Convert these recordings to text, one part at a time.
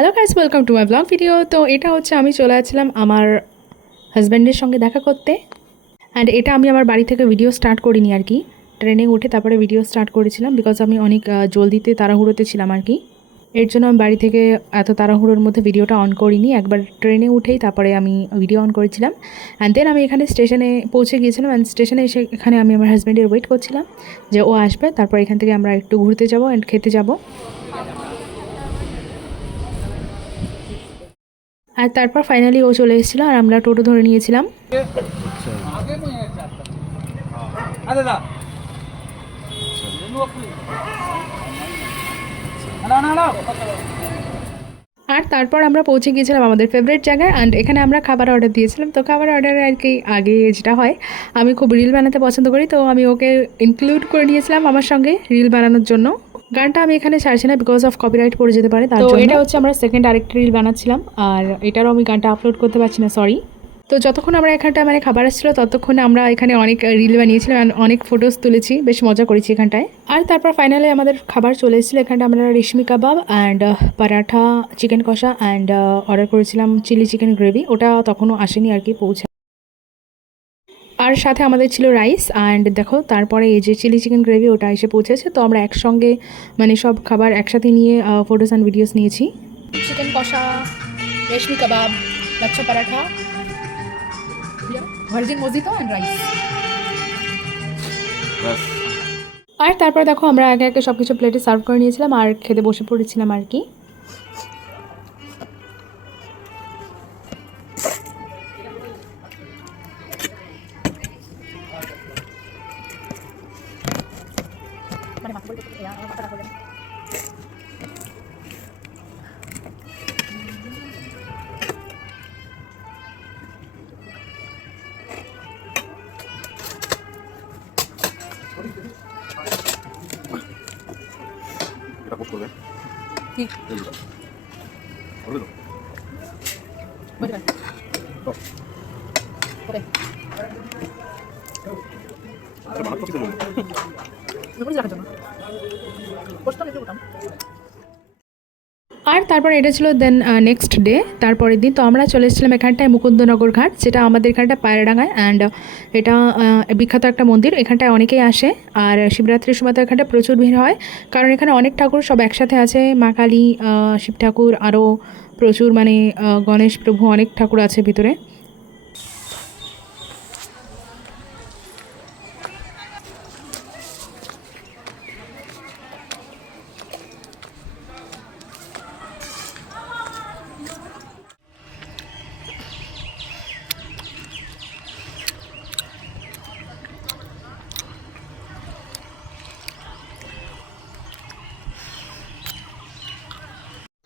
Hello guys, welcome to my blog video. তো এটা হচ্ছে আমি চলে আসছিলাম আমার হাজব্যান্ডের সঙ্গে দেখা করতে। অ্যান্ড এটা আমি আমার বাড়ি থেকে ভিডিও স্টার্ট করিনি আর কি, ট্রেনে উঠে তারপরে ভিডিও স্টার্ট করেছিলাম, বিকজ আমি অনেক জলদিতে তাড়াহুড়োতে ছিলাম আর কি। এর জন্য আমি বাড়ি থেকে এত তাড়াহুড়োর মধ্যে ভিডিওটা অন করিনি, একবার ট্রেনে উঠেই তারপরে আমি ভিডিও অন করেছিলাম। অ্যান্ড দেন আমি এখানে স্টেশনে পৌঁছে গিয়েছিলাম, অ্যান্ড স্টেশনে এসে এখানে আমি আমার হাজব্যান্ডের ওয়েট করছিলাম যে ও আসবে, তারপর এখান থেকে আমরা একটু ঘুরতে যাবো অ্যান্ড খেতে যাবো। আর তারপর ফাইনালি ও চলে এসেছিলো আর আমরা টোটো ধরে নিয়েছিলাম। আর তারপর আমরা পৌঁছে গিয়েছিলাম আমাদের ফেভারিট জায়গায়, অ্যান্ড এখানে আমরা খাবার অর্ডার দিয়েছিলাম। তো খাবার অর্ডারে আর কি আগে যেটা হয়, আমি খুব রিল বানাতে পছন্দ করি, তো আমি ওকে ইনক্লুড করে নিয়েছিলাম আমার সঙ্গে রিল বানানোর জন্য। গানটা আমি এখানে ছাড়ছি না, বিকজ অফ কপিরাইট পড়ে যেতে পারে, তার জন্য। এটা হচ্ছে আমরা সেকেন্ড আরেকটা রিল বানাচ্ছিলাম, আর এটারও আমি গানটা আপলোড করতে পারছি না, সরি। তো যতক্ষণ আমরা এখানটায় মানে খাবার আসছিলো ততক্ষণে আমরা এখানে অনেক রিল বানিয়েছিলাম, অনেক ফটোস তুলেছি, বেশ মজা করেছি এখানটায়। আর তারপর ফাইনালি আমাদের খাবার চলে এসেছিলো। এখানটা আমরা রেশমি কাবাব অ্যান্ড পরাঠা, চিকেন কষা অ্যান্ড অর্ডার করেছিলাম চিলি চিকেন গ্রেভি, ওটা তখনও আসেনি আর কি, পৌঁছে। আর সাথে আমাদের ছিল রাইস, অ্যান্ড দেখো তারপরে এই যে চিলি চিকেন গ্রেভি ওটা এসে পৌঁছেছে। তো আমরা একসঙ্গে মানে সব খাবার একসাথে নিয়ে ফটোস অ্যান্ড ভিডিওস নিয়েছি। চিকেন কষা, reshmi kabab, lachha paratha, virgin mojito and rice. আর তারপর দেখো আমরা একে একে সব কিছু প্লেটে সার্ভ করে নিয়েছিলাম আর খেতে বসে পড়েছিলাম আর কি। এটা পোস্ট করবে কি এইটা বলে দাও বলে দাও ওকে আরে বানাচ্ছ কি তুমি তুমি রাখার জন্য পোস্ট করে দিলাম। আর তারপর এটা ছিল দেন নেক্সট ডে, তারপরের দিন। তো আমরা চলে এসেছিলাম এখানটায় মুকুন্দনগর ঘাট, যেটা আমাদের এখানটায় পায়রাডাঙ্গায়, অ্যান্ড এটা বিখ্যাত একটা মন্দির, এখানটায় অনেকেই আসে। আর শিবরাত্রির সময় তো এখানটায় প্রচুর ভিড় হয়, কারণ এখানে অনেক ঠাকুর সব একসাথে আছে, মা কালী, শিব ঠাকুর, আরও প্রচুর মানে গণেশ প্রভু, অনেক ঠাকুর আছে ভিতরে।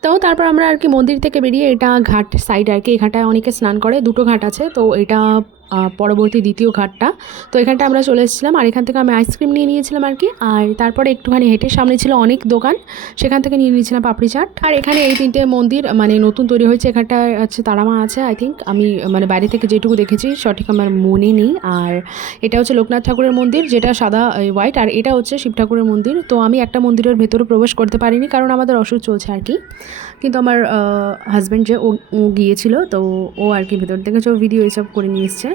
তো তারপর আমরা আর কি মন্দির থেকে বেরিয়ে, এটা ঘাট সাইড আর কি, এখানটায় অনেকে স্নান করে, দুটো ঘাট আছে, তো এটা পরবর্তী দ্বিতীয় ঘাটটা। তো এখানটা আমরা চলে এসেছিলাম, আর এখান থেকে আমি আইসক্রিম নিয়ে নিয়েছিলাম আর কি। আর তারপরে একটুখানি হেঁটে সামনে ছিল অনেক দোকান, সেখান থেকে নিয়ে নিয়েছিলাম পাপড়ি চাট। আর এখানে এই তিনটে মন্দির মানে নতুন তৈরি হয়েছে, এখানটা হচ্ছে তারামা আছে আই থিঙ্ক, আমি মানে বাইরে থেকে যেটুকু দেখেছি সঠিক আমার মনে নেই। আর এটা হচ্ছে লোকনাথ ঠাকুরের মন্দির, যেটা সাদা হোয়াইট, আর এটা হচ্ছে শিব ঠাকুরের মন্দির। তো আমি একটা মন্দিরের ভেতরে প্রবেশ করতে পারিনি, কারণ আমাদের ওষুধ চলছে আর কি, কিন্তু আমার হাজব্যান্ড যে ও গিয়েছিল, তো ও আর কি ভেতর থেকে সব ভিডিও এসব করে নিয়ে এসছে।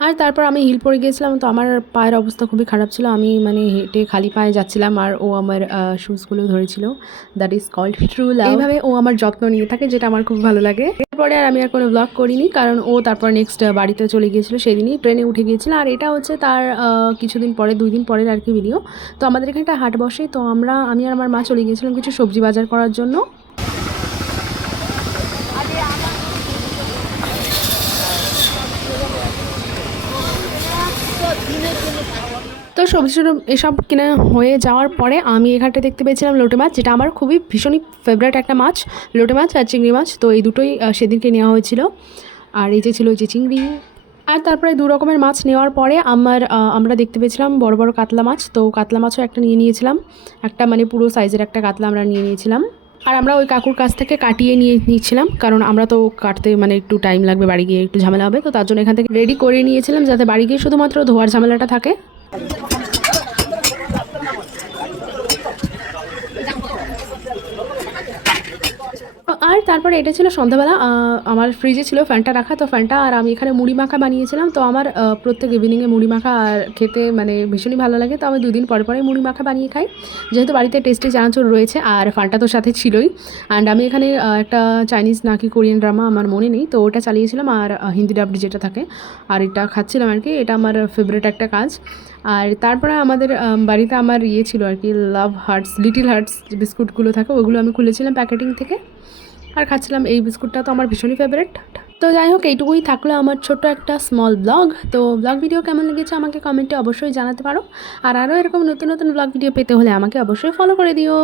আর তারপর আমি হিল পরে গিয়েছিলাম, তো আমার পায়ের অবস্থা খুবই খারাপ ছিল, আমি মানে হেঁটে খালি পায়ে যাচ্ছিলাম, আর ও আমার শুজগুলো ধরেছিল। That is called true love. এইভাবে ও আমার যত্ন নিয়ে থাকে, যেটা আমার খুব ভালো লাগে। এরপরে আর আমি আর কোনো ব্লগ করিনি, কারণ ও তারপর নেক্সট বাড়িতে চলে গিয়েছিলো, সেদিনই ট্রেনে উঠে গিয়েছিল। আর এটা হচ্ছে তার কিছুদিন পরে, 2 দিন পরের আর কি ভিডিও। তো আমাদের এখানটা হাট বসে, তো আমি আর আমার মা চলে গিয়েছিলাম কিছু সবজি বাজার করার জন্য। তো সবজি এসব কেনা হয়ে যাওয়ার পরে আমি এখানটা দেখতে পেয়েছিলাম লোটে মাছ, যেটা আমার খুবই ভীষণই ফেভারিট একটা মাছ, লোটে মাছ আর চিংড়ি মাছ। তো এই দুটোই সেদিনকে নেওয়া হয়েছিল। আর এই যে ছিল ওই যে চিংড়ি। আর তারপরে 2 রকমের মাছ নেওয়ার পরে আমরা দেখতে পেয়েছিলাম বড় বড় কাতলা মাছ, তো কাতলা মাছও একটা নিয়ে নিয়েছিলাম, একটা মানে পুরো সাইজের একটা কাতলা আমরা নিয়ে নিয়েছিলাম। আর আমরা ওই কাকুর কাছ থেকে কাটিয়ে নিয়ে নিচ্ছিলাম, কারণ আমরা তো কাটতে মানে একটু টাইম লাগবে, বাড়ি গিয়ে একটু ঝামেলা হবে, তো তার জন্য এখান থেকে রেডি করে নিয়েছিলাম যাতে বাড়ি গিয়ে শুধুমাত্র ধোয়ার ঝামেলাটা থাকে। আর তারপরে এটা ছিল সন্ধ্যাবেলা, আমার ফ্রিজে ছিল ফ্যানটা রাখা, তো ফ্যানটা আর আমি এখানে মুড়ি মাখা বানিয়েছিলাম। তো আমার প্রত্যেক ইভিনিংয়ে মুড়ি মাখা আর খেতে মানে ভীষণই ভালো লাগে, তো আমি দুদিন পরে পরে মুড়ি মাখা বানিয়ে খাই, যেহেতু বাড়িতে টেস্টি চানাচুর রয়েছে আর ফ্যানটা তো সাথে ছিলই। অ্যান্ড আমি এখানে একটা চাইনিজ নাকি কোরিয়ান ড্রামা আমার মনে নেই, তো ওটা চালিয়েছিলাম আর হিন্দি ডাবড যেটা থাকে, আর এটা খাচ্ছিলাম আর কি। এটা আমার ফেভারিট একটা কাজ। আর তারপরে আমাদের বাড়িতে আমার ইয়ে ছিল আর কি, লাভ হার্টস, লিটিল হার্টস যে বিস্কুটগুলো থাকে ওগুলো আমি খুলেছিলাম প্যাকেটিং থেকে আর খাচ্ছিলাম। এই বিস্কুটটা তো আমার ভীষণই ফেভারিট। তো যাই হোক, এইটুকুই থাকলো আমার ছোট্ট একটা স্মল ব্লগ। তো ব্লগ ভিডিও কেমন লেগেছে আমাকে কমেন্টে অবশ্যই জানাতে পারো, আর আরও এরকম নতুন নতুন ব্লগ ভিডিও পেতে হলে আমাকে অবশ্যই ফলো করে দিও।